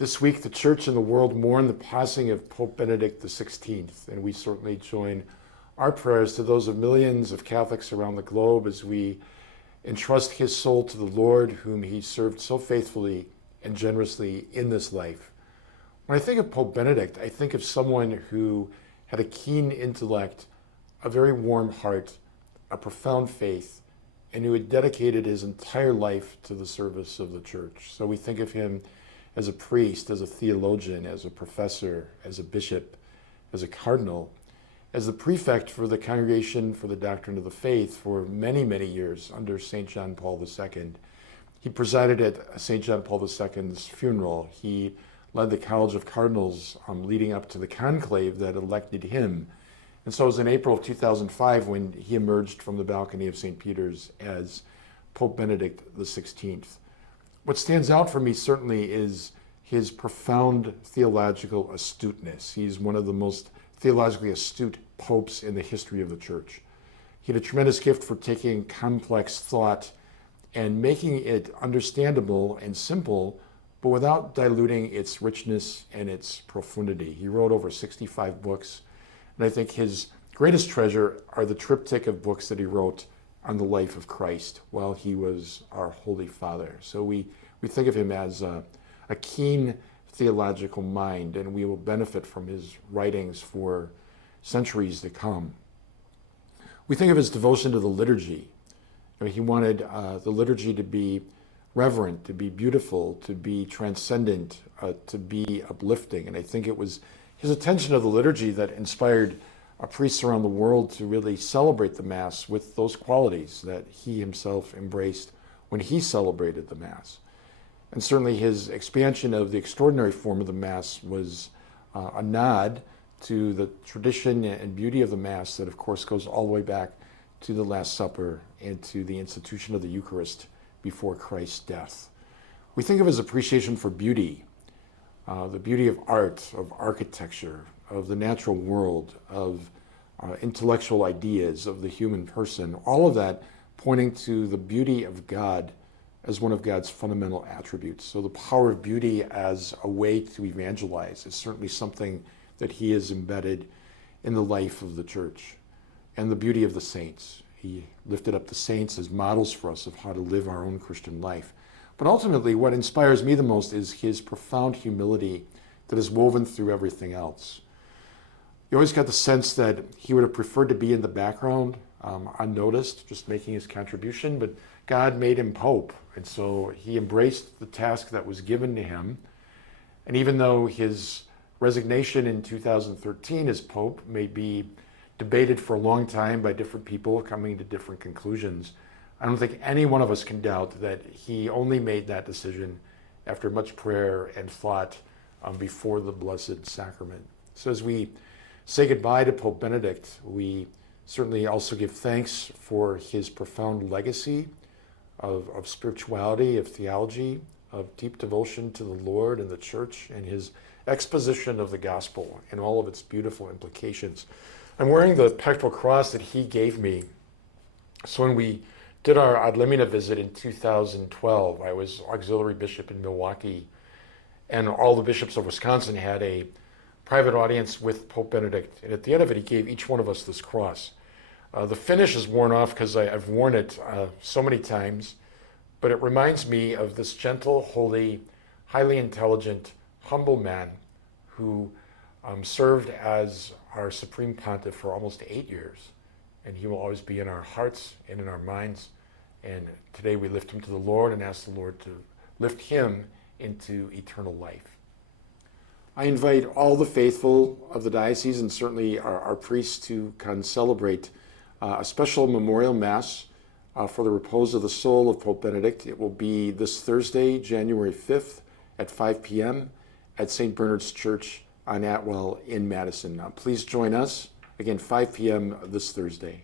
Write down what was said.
This week, the church and the world mourn the passing of Pope Benedict XVI, and we certainly join our prayers to those of millions of Catholics around the globe as we entrust his soul to the Lord, whom he served so faithfully and generously in this life. When I think of Pope Benedict, I think of someone who had a keen intellect, a very warm heart, a profound faith, and who had dedicated his entire life to the service of the church. So we think of him as a priest, as a theologian, as a professor, as a bishop, as a cardinal, as the prefect for the Congregation for the Doctrine of the Faith for many, many years under St. John Paul II. He presided at St. John Paul II's funeral. He led the College of Cardinals leading up to the conclave that elected him. And so it was in April of 2005 when he emerged from the balcony of St. Peter's as Pope Benedict XVI. What stands out for me certainly is his profound theological astuteness. He's one of the most theologically astute popes in the history of the church. He had a tremendous gift for taking complex thought and making it understandable and simple, but without diluting its richness and its profundity. He wrote over 65 books, and I think his greatest treasure are the triptych of books that he wrote on the life of Christ while he was our Holy Father. So we think of him as a keen theological mind, and we will benefit from his writings for centuries to come. We think of his devotion to the liturgy. I mean, he wanted the liturgy to be reverent, to be beautiful, to be transcendent, to be uplifting. And I think it was his attention to the liturgy that inspired priests around the world to really celebrate the Mass with those qualities that he himself embraced when he celebrated the Mass. And certainly his expansion of the extraordinary form of the Mass was a nod to the tradition and beauty of the Mass that, of course, goes all the way back to the Last Supper and to the institution of the Eucharist before Christ's death. We think of his appreciation for beauty, the beauty of art, of architecture, of the natural world, of intellectual ideas, of the human person, all of that pointing to the beauty of God as one of God's fundamental attributes. So the power of beauty as a way to evangelize is certainly something that he has embedded in the life of the church. And the beauty of the saints. He lifted up the saints as models for us of how to live our own Christian life. But ultimately, what inspires me the most is his profound humility that is woven through everything else. You always got the sense that he would have preferred to be in the background, unnoticed, just making his contribution, but God made him Pope, and so he embraced the task that was given to him. And even though his resignation in 2013 as Pope may be debated for a long time by different people coming to different conclusions, I don't think any one of us can doubt that he only made that decision after much prayer and thought before the Blessed Sacrament. So as we say goodbye to Pope Benedict, we certainly also give thanks for his profound legacy of spirituality, of theology, of deep devotion to the Lord and the Church, and his exposition of the gospel and all of its beautiful implications. I'm wearing the pectoral cross that he gave me. So when we did our Ad Limina visit in 2012, I was auxiliary bishop in Milwaukee, and all the bishops of Wisconsin had a private audience with Pope Benedict. And at the end of it, he gave each one of us this cross. The finish is worn off because I've worn it so many times, but it reminds me of this gentle, holy, highly intelligent, humble man who served as our Supreme Pontiff for almost 8 years. And he will always be in our hearts and in our minds. And today we lift him to the Lord and ask the Lord to lift him into eternal life. I invite all the faithful of the diocese and certainly our priests to come celebrate a special memorial Mass for the repose of the soul of Pope Benedict. It will be this Thursday, January 5th at 5 p.m. at St. Bernard's Church on Atwell in Madison. Please join us, again, 5 p.m. this Thursday.